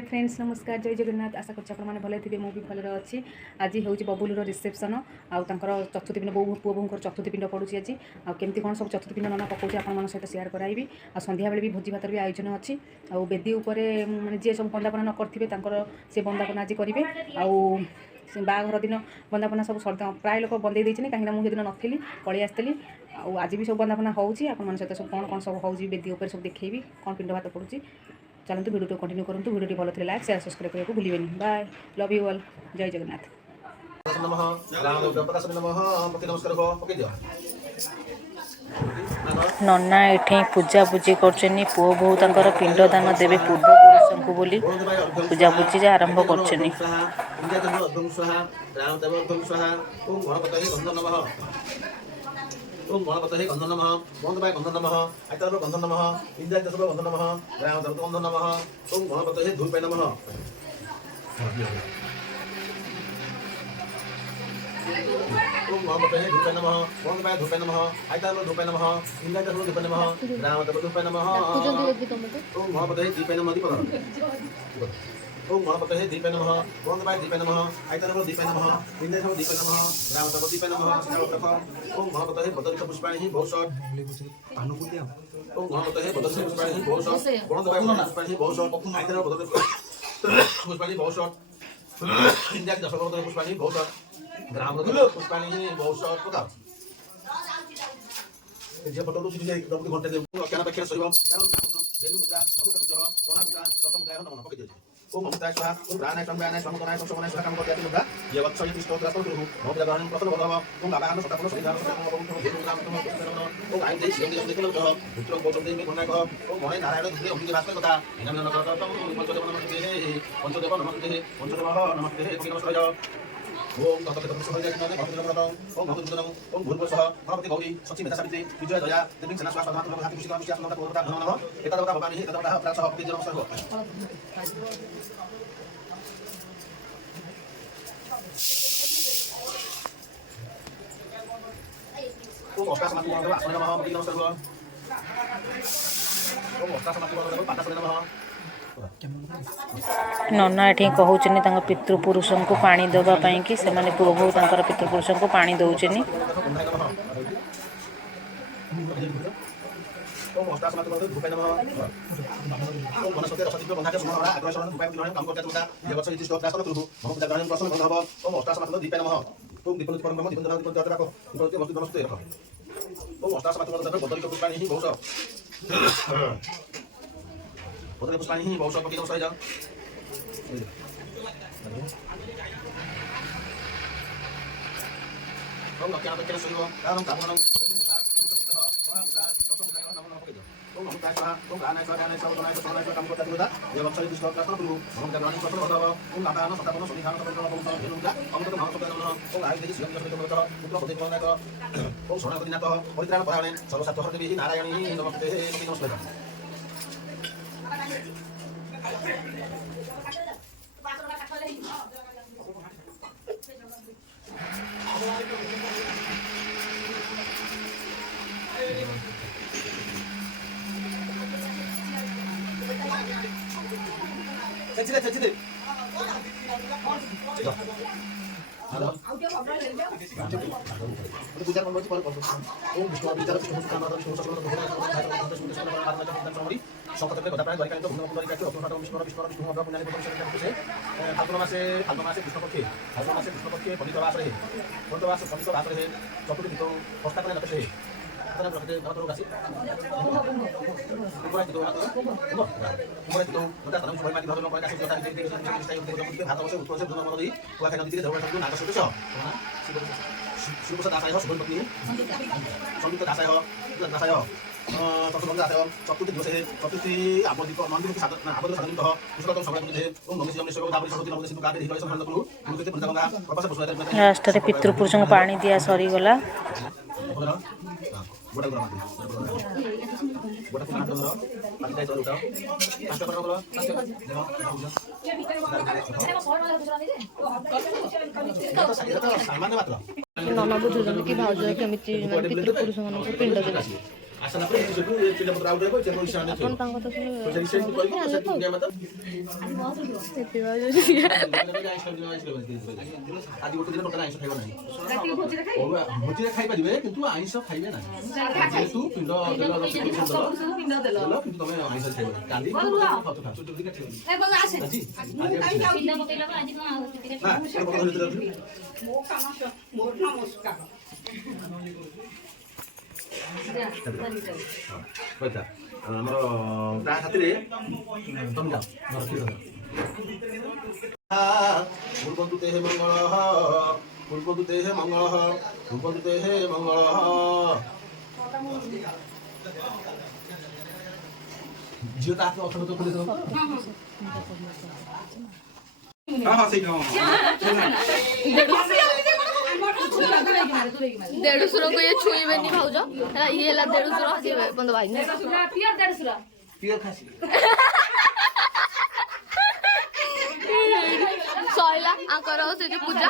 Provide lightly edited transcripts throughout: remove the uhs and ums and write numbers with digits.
hi friends नमस्कार जय जगन्नाथ आशा करछि आपण माने भले थिबे मु भी भले अछि आज होउची बबुलुर रिसेप्शन आ तांकर चतुर्थ पिंड बो पुओ बोंकर चतुर्थ पिंड पडुची अछि आ केमती कोन सब चतुर्थ पिंड नना पकोची आपण मन सहित शेयर कराइबी आ संध्या बेले भी भोजी भातर भी आयोजन अछि आ बेदी ऊपरे माने जे सब बंदापना न करथिबे तांकर से बंदापना आज करिवे आ बाघर दिन बंदापना सब प्राय लोक बंदे देछि कहीं मुझे दिन नथिली पळी आस्तली आज भी सब बंदापना होउची आपण मन सहित सब कोन सब होउची बेदी ऊपर सब देखैबी कोन पिंड भात पडुची चलते वीडियो कंटिन्यू करूँ वीडियो भल थे लाइक शेयर सब्सक्राइब करने को भूलिए बाय लव यू ऑल जय जगन्नाथ नन्ना ये पूजा पूजी कर पुओ बहु तर पिंडदान देवे पूर्वपुरुष को बोली पूजा पूजी आरंभ कर ओम गणपतये गंधन नमः गंधबाय गंधन नमः आयतार गंधन नमः इंद्राय दशव गंधन नमः राम दर्द गंधन नमः ओम गणपतये धूपाय नमः ओम गणपतये धूपाय नमः गंधबाय धूपाय नमः आयतार धूपाय नमः इंद्राय दशव धूपाय नमः राम दर्द धूपाय नमः ओम गणपतये दीपाय नमः दीपक ओम गणपतये दीपाय नमः गंधबाय दीपाय नमः आयतार दीपाय नमः इंद्राय दशव दीपाय नमः राम दर्द दीपाय नमः ओम गणपतये बदरित पुष्पाणि बहुषट अनुकूल्य ओम गणपतये बदरित पुष्पाणि बहुषट गणपतये बदरित पुष्पाणि बहुषट आयतार बदरित पुष्पाणि बहुषट इंद्राय दशव बदरित पुष्पाणि बहुषट राम दर्द पुष्पाणि बहुषट पदा जे फोटो तो जे एकदम घंटे दे केना पक्षे सहिबो जेनु मुद्रा सब कुछ कोना मुद्रा दशम गाय नमः पके दे ओम अमृताय स्वाहा ओम प्राणाय संगायनाय समतनाय समनाय स्वाहा काम करते लोगा ये वत्स ये स्तोत्र स्तोत्र नमो ग्रहण प्रसन्न भव ओम बाबान सतापन सहिधान सतापन जेनु नाम तम ओम आइ देश योगी देखल तो पुत्र गोचर देवी गुणाय कह ओम मने नारायण धुरे ओम भास्कर कथा इनाम नमः करतम पंचदेव नमस्ते पंचदेव नमस्ते ओम नमस्ते ओम तत्तत सहजय ज्ञाने भक्तिरमणं ओम भक्तिरमणं ओम भूर्भुवः भगवती गौरी सची मेधा सावित्री विजय दया देवी सेना स्वास्थ्य धातु धातु कुशिका कुशिका नमः पूर्वता नमः एतदवता भवानी एतदवता प्रासह भक्ति जन सर्व ओम अष्टासमाति नमः आसन नमः भक्ति जन सर्व ओम अष्टासमाति नमः पाठासन नमः नन्ना ये कहते पितृपुरुष को पानी देवाई कि से पुओ बहु तर पितृपुरुष को पानी दौचनी बदले पुष्पाणि ही बहुषट पके सहित ओम लक्ष्यान दक्षिण सहित कारण कामनं ओम अमृताय स्वाहा ओम प्राणाय स्वाहा समतनाय समनाय काम करते लोगा ये वत्स ये स्तोत्र स्तोत्र नमो ग्रहण प्रसन्न भव ओम बाबान सतापन सहिधान सतापन ओम जेनुगा अमृत महासत्य नमः ओम आइ देश योगी देखल तो पुत्र पति गुणाय कह ओम शरणपतिनाथ परित्राण परायणे सर्वसात्व हरदेवी नारायणी नमस्ते नमस्ते चचिले हेलो पूजा करबो पर ओम विष्णु विचार विष्णु सुखानाद विष्णु सकल भगवान संकटके गदा प्राय द्वारिका तो भूम पुंडरी काटो अपना विष्णु विष्णु भगवान पुण्य भगवान से फाल्गुन मासे कृष्ण पक्षे पवित्रवास रहे पवित्रवास रहे चतुर्थ तो प्रस्ताव करने लगते हैं तने प्रकटे नवतरो गासी ऊपर तो ऊपर तो नता तने सबै माथि धर्म परेका सुजता दिते दिते हात बसे उत्तर से दुनो मनदी कुआ खाना दिते धर्म नाग सदृश शिवप्रसाद दासाय सुबलपति संगीत दासाय दासाय तत्सबंध दासाय चतुर्थी दिवसे चतुर्थी आबोधिक मंदिर के साधन आबोधिक साधन तो पुष्करतम सबै दिते ओम नमः शिवाय सेवक दाबरी सरस्वती नमः सिंधु काटे हिरय संबंध करू गुरुते पंचगंगा प्रकाश पुष्कर राष्ट्र रे पितृपुरुष को पानी दिया सरी गला बड़ा बड़ा बड़ा बड़ा बड़ा पानी दे चलो पांच पर बोलो नना बुझुन कि भाउज केमिति पितृपुरुष मन पिंड देबे आसन पर सेठू ए पिंड पत्र आउट हेबो सेठू ईशान ଆପଣ ତାଙ୍କ କଥା ଶୁଣି तो सेठी सेठी कहबो सेठी दुनिया मत आज गोटे दिन टोटल आइंस खाइबो नाही भोजी रे खाइ परिबे किंतु आइंस खाइबे नाही जेतु पिंड देलो किंतु तमे आइंस खाइबो काली खत खा छोटी छोटी काठी ए बंग आसे जी ପିଣ୍ଡ ପକେଇଲା ପରେ ଆଜି କଣ ଟିକେ ना ए बंग होते ମୋ କାମ ମୋର ନା ମୁସ୍କା बता हमर ता खातिर तुम जाओ नरकी फूलबंधु देह मंगल फूलबंधु देह मंगल फूलबंधु देह मंगल जियो ता आपको ऑटो तो खोले दो हां सही कहो ଦେଢଶୁରକୁ ଇଏ ଛୁଇଁବେନି ଭାଉଜ ହେଲା ଇଏ ହେଲା ଦେଢଶୁର ହସିବେ ବନ୍ଧ ଭାଇ पियर खासी ସଇଲା ଆଙ୍କର ସେ ଯୋଉ ପୂଜା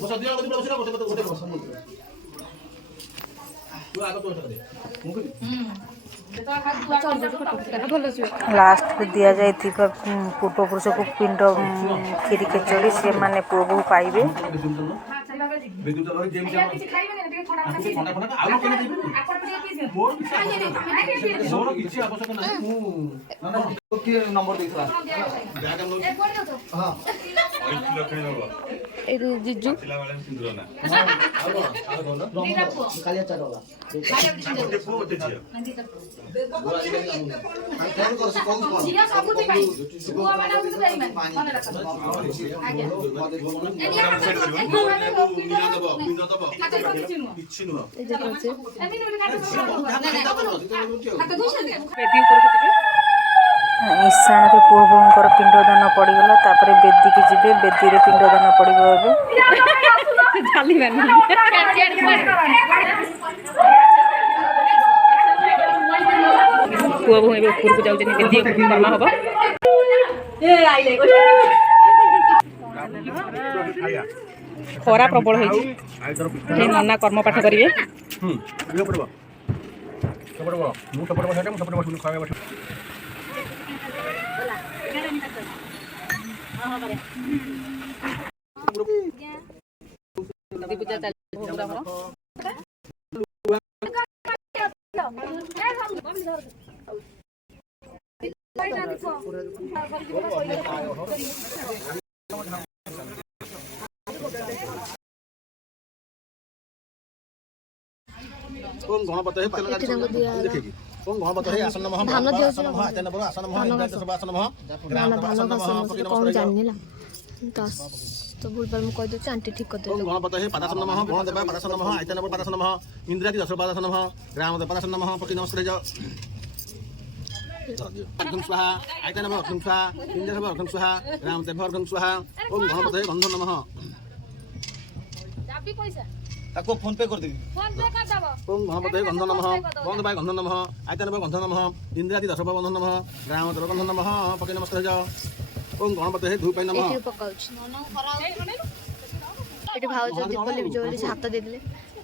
बस दिया गति बस गोटे गोटे बस तू आगे तो दे लास्ट दिया जाइथिबा पूर्वपुरुष को पिंड खीरी खेचड़ी से माने पुओ बहु पाइबे विद्युत और जेम से ठंडा ठंडा आलू केने देबे मोर किछि आवश्यक नाही ना के नंबर देथला ब्याग हम हां ଏ ଜିଜୁ कालिया चाडला गोटे पो गोटे जियो ईशान रे पुओ बहुंकर पिंडदान पड़गला तापर बेदी की जिबे बेदी रे पिंडदान पड़िबो एबे पुओ बहु एबे ऊपर को जाउ जने बेदी कर्मा हबो खरा प्रबल होई जे नन्ना कर्म पाठ करिवे ये पड़बो मु तो पड़बो हेटा मु तो पड़बो खावे बैठ पूजा चल पूरा हमर ओम गणपत है तेल देखिए ओम गणपत है आसन नमः धान दियो आसन नमः आसन नमः आसन नमः इंद्र सब आसन नमः ग्राम आसन नमः पकिन कौन नमस्कार जानिला तो भूल पर कह दो आंटी ठीक कर ओम दो गणपत है पदासन नमः भगवान देवा पदासन नमः आयतन नमः पदासन नमः इंद्रादि दश पदासन नमः ग्राम देव पदासन नमः पकिन नमस्कार जाओ अर्घं स्वाहा आयतन नमः अर्घं स्वाहा इंद्र सब अर्घं स्वाहा ग्राम देव अर्घं स्वाहा ओम गणपत है बंधन नमः ताको फोन पे कर देबी ओम गणपत है बंधन नमः भगवान देवा बंधन नमः आयतन नमः बंधन नमः इंद्रादि दश बंधन नमः ग्राम देव बंधन नमः पकिन नमस्कार जाओ ओम गणपत है धूप नमः ଏଠି ପକାଉଛି ଏଠି ଭାଉଜ ଦୀପଲି ବିଜୟ ବୋଲି ହାତ ଦେଇଦେଲେ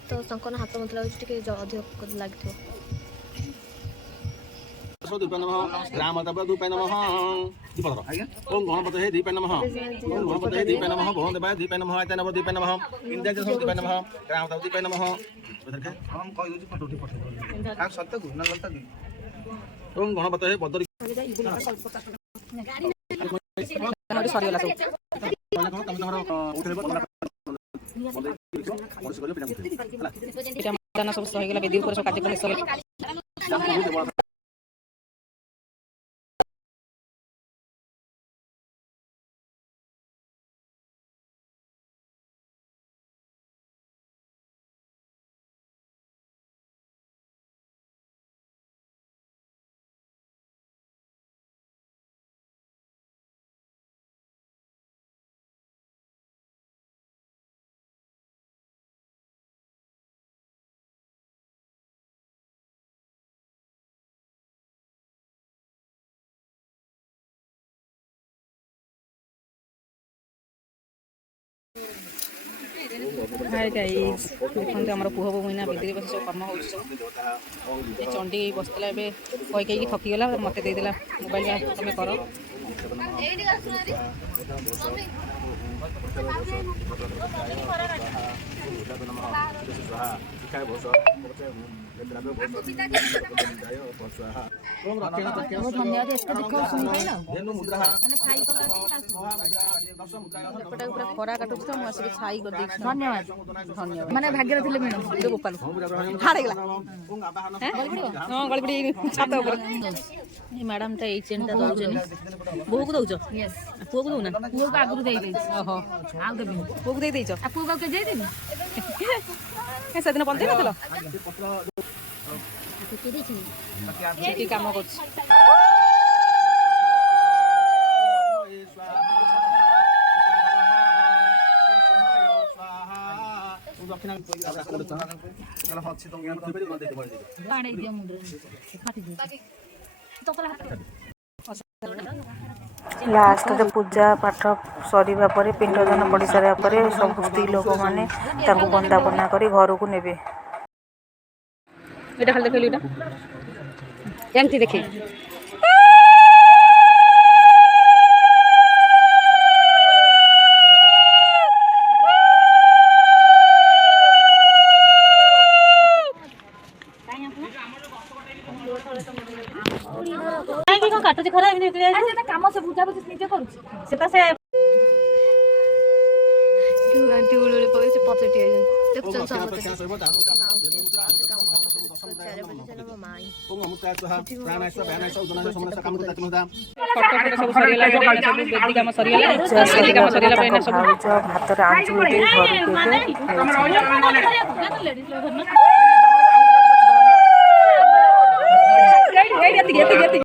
ତ ତାଙ୍କର ହାତ ମତେ ଲାଗୁଛି ଟିକେ ଅଧିକ ଲାଗିଥିବ दीप नमः ग्राम देव धूप नमः दीपधर ओम गणपत है दीप नमः ओम गणपत है दीप नमः भगवान देवा दीप नमः आयतन नमः दीप नमः इंद्रादि दश दीप नमः ग्राम देव दीप नमः हम कह दोची फोटो उठी पठे आ सत्य को ना गलत की ओम गणपत है बदरी सरिगला सब पिठा सब सही गला बेदी ऊपर सब कार्यक्रम सही हाय गाइस देखते आम पुह बोहू ना बेदी बस सब कम हो चंडी बसला कही थकीगला मत देदेला मोबाइल तुम कर खरा काटुच तो मुझे छाई कर धन्यवाद धन्यवाद माने भाग्य रे मिल गोपाल हाड़े गला हां गड़बड़ी छात ऊपर ये मैडम ता एई चेन ता दउजनी बहु को दउजो यस पुओ को दउना पुओ को आगु देई देई ओहो आ देबी पुओ को देई देइछो आ पुओ को के देई देबी ए सदिन पंते नतलो की काम करछ लास्ट रे पूजा पाठ सरीबा परे पिंडदान पड़ी सारा परे सब स्त्री लोक माने तांको बंदापना करी घर को नेबे एटा खाली देखैलु एटा एंती देखै काटुची खरा काम से बुझा बुझी निजे करूची सेता से भात